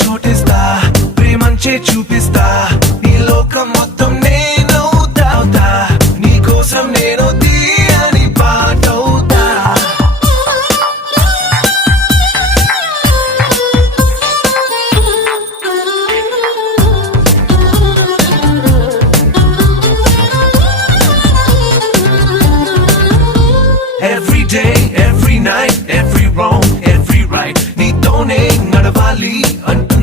చోటిస్తా ప్రేమంచే చూపిస్తా ఈ లోకం మొత్తం నేనవుతా నీ కోసం నేను తీయని పాటవుతా Every day, every night, every wrong, every right నీతోనే నడవాలి అంటూ